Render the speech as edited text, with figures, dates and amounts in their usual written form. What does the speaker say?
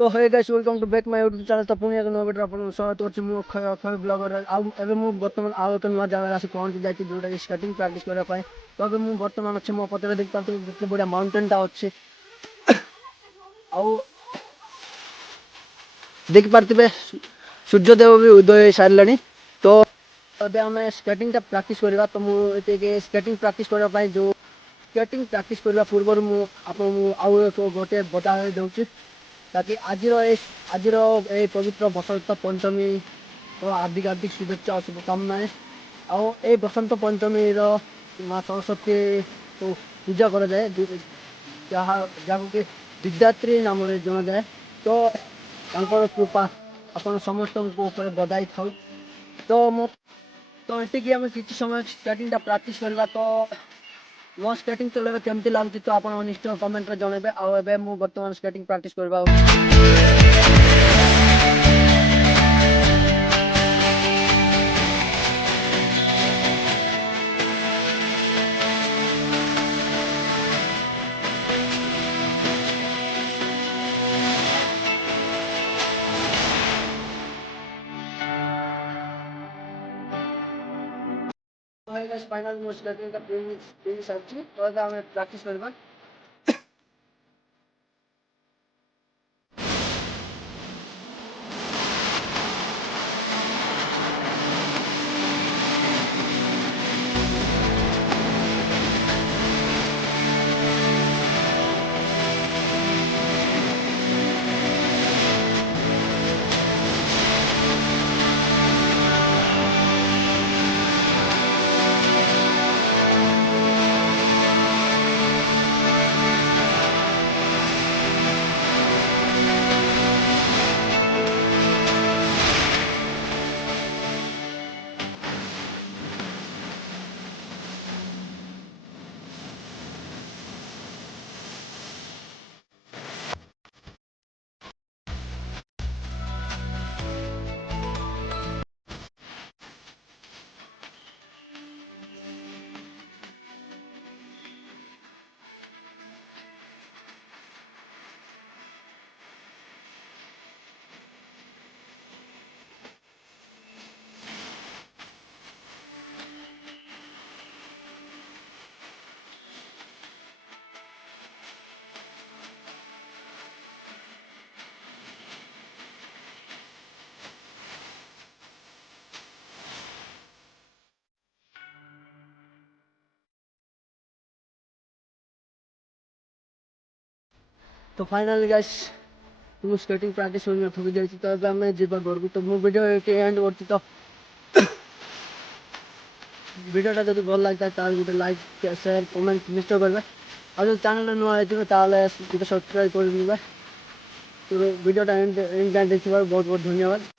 तो hey guys welcome to back my YouTube channel तो पुणी एक नया वीडियो आपन स्वागत अछि मु अक्षय ब्लॉगर आ एबे मु वर्तमान आउ एक नया जगह आसी पहुंच जाई जोटा कि स्केटिंग प्रैक्टिस करा पाए तो अबे मु वर्तमान अछि मो पतरे देख पाते केते बढिया माउंटेन टा अछि आउ देख पारतिबे सूर्योदय भी उदय सारलानी तो अबे हमें स्केटिंग टा प्रैक्टिस करबा तो मु एते के स्केटिंग प्रैक्टिस करबा पाए जो स्केटिंग प्रैक्टिस करबा पूर्व मु आपन मु आउ एक गोटे बता दउछि ताकि आज पवित्र बसंत पंचमी तो हार्दिक हार्दिक शुभेच्छा और शुभकामनाएं और ये बसंत पंचमी माँ सरस्वती को पूजा करा जाए जहाँ जहाँ कि विद्यार्थी नाम जना जाए तो कृपा अपन समस्त ऊपर बधाई था तो मो तो ये आम किसी समय स्केटिंग प्रैक्टिस करवा तो मो स्केटिंग चलने केमती लगुच तो आप निश्चय कमेंट रे जनइबे आउ एबे मु वर्तमान स्केटिंग प्रैक्टिस करबा फाइनल मो स्केटिंग का प्रीमिक्स सारछि तो आम प्रैक्टिस करबा तो फाइनली गाइस मु स्केटिंग प्रैक्टिस होने थोड़ी जाई तो अब हमें जीवा घर को तो मु वीडियो के एंड करती तो वीडियोटा जब भल लगता है गोटे लाइक शेयर कमेंट निश्चय करेंगे और जो चैनल नुआ है सब्सक्राइब कर तो वीडियोटा एंड देखा बहुत बहुत धन्यवाद।